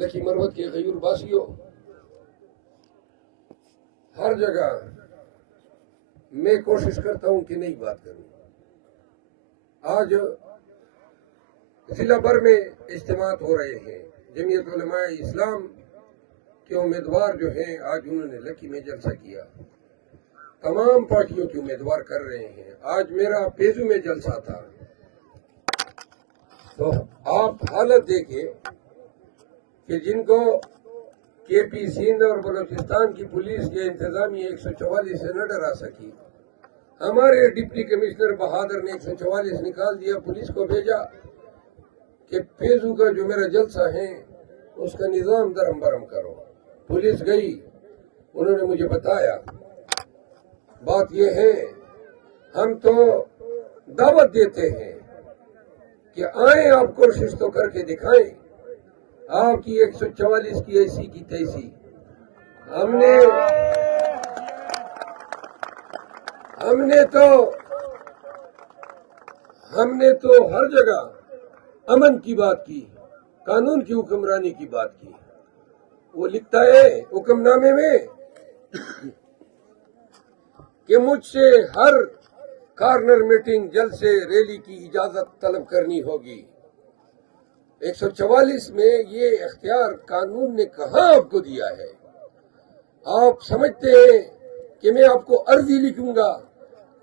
لکی مروت کے غیور باسیوں، ہر جگہ میں کوشش کرتا ہوں کہ نئی بات کروں. آج ضلع بھر میں اجتماعات ہو رہے ہیں. جمعیت علماء اسلام کے امیدوار جو ہیں آج انہوں نے لکی میں جلسہ کیا. تمام پارٹیوں کے امیدوار کر رہے ہیں. آج میرا پیزو میں جلسہ تھا. تو آپ حالت دیکھیں کہ جن کو کے پی سندھ اور بلوچستان کی پولیس کے انتظامیہ 144 سے نہ ڈرا سکی. ہمارے ڈپٹی کمشنر بہادر نے 144 نکال دیا، پولیس کو بھیجا کہ پیزو کا جو میرا جلسہ ہے اس کا نظام درم برم کرو. پولیس گئی، انہوں نے مجھے بتایا بات یہ ہے ہم تو دعوت دیتے ہیں کہ آئیں، آپ کوشش تو کر کے دکھائیں. آپ کی 144 کی ایسی کی تیسی. ہم نے تو ہر جگہ امن کی بات کی، قانون کی حکمرانی کی بات کی. وہ لکھتا ہے حکم نامے میں کہ مجھ سے ہر کارنر میٹنگ، جلسے، ریلی کی اجازت طلب کرنی ہوگی. 144 میں یہ اختیار قانون نے کہاں آپ کو دیا ہے؟ آپ سمجھتے ہیں کہ میں آپ کو عرضی لکھوں گا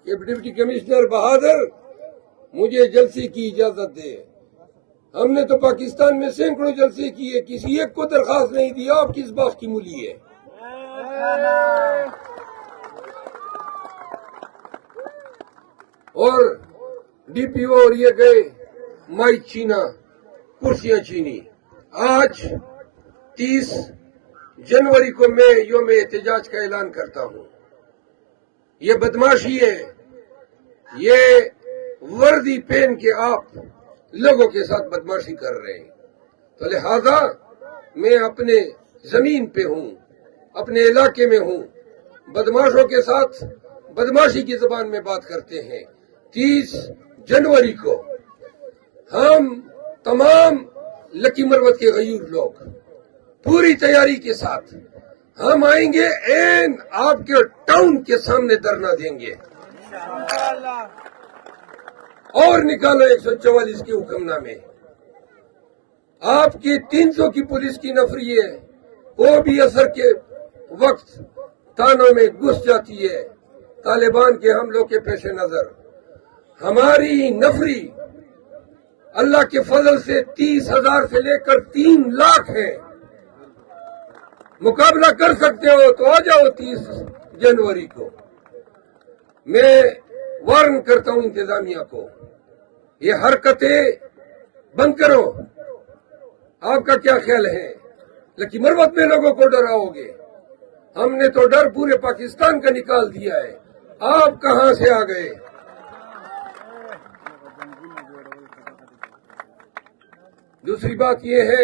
کہ ڈپٹی کمشنر بہادر مجھے جلسے کی اجازت دے. ہم نے تو پاکستان میں سینکڑوں جلسے کیے، کسی ایک کو درخواست نہیں دیا. آپ کس بات کی مولی ہے؟ اور ڈی پی او اور یہ گئے مائی چھینا، کرسیاں چھینی. آج 30 جنوری کو میں یوم احتجاج کا اعلان کرتا ہوں. یہ بدماشی ہے، یہ وردی پہن کے آپ لوگوں کے ساتھ بدماشی کر رہے ہیں. تو لہذا میں اپنے زمین پہ ہوں، اپنے علاقے میں ہوں. بدماشوں کے ساتھ بدماشی کی زبان میں بات کرتے ہیں. 30 جنوری کو ہم تمام لکی مروت کے غیور لوگ پوری تیاری کے ساتھ ہم آئیں گے، این آپ کے ٹاؤن کے سامنے دھرنا دیں گے. اور نکالو 144 کے حکم نامے. آپ کی 300 کی پولیس کی نفری ہے، وہ بھی اثر کے وقت تھانوں میں گھس جاتی ہے طالبان کے حملوں کے پیش نظر. ہماری نفری اللہ کے فضل سے 30,000 سے لے کر 3 لاکھ ہے. مقابلہ کر سکتے ہو تو آ جاؤ 30 جنوری کو. میں وارن کرتا ہوں انتظامیہ کو، یہ حرکتیں بند کرو. آپ کا کیا خیال ہے؟ لکی مروت میں لوگوں کو ڈراؤ گے؟ ہم نے تو ڈر پورے پاکستان کا نکال دیا ہے. آپ کہاں سے آ گئے؟ دوسری بات یہ ہے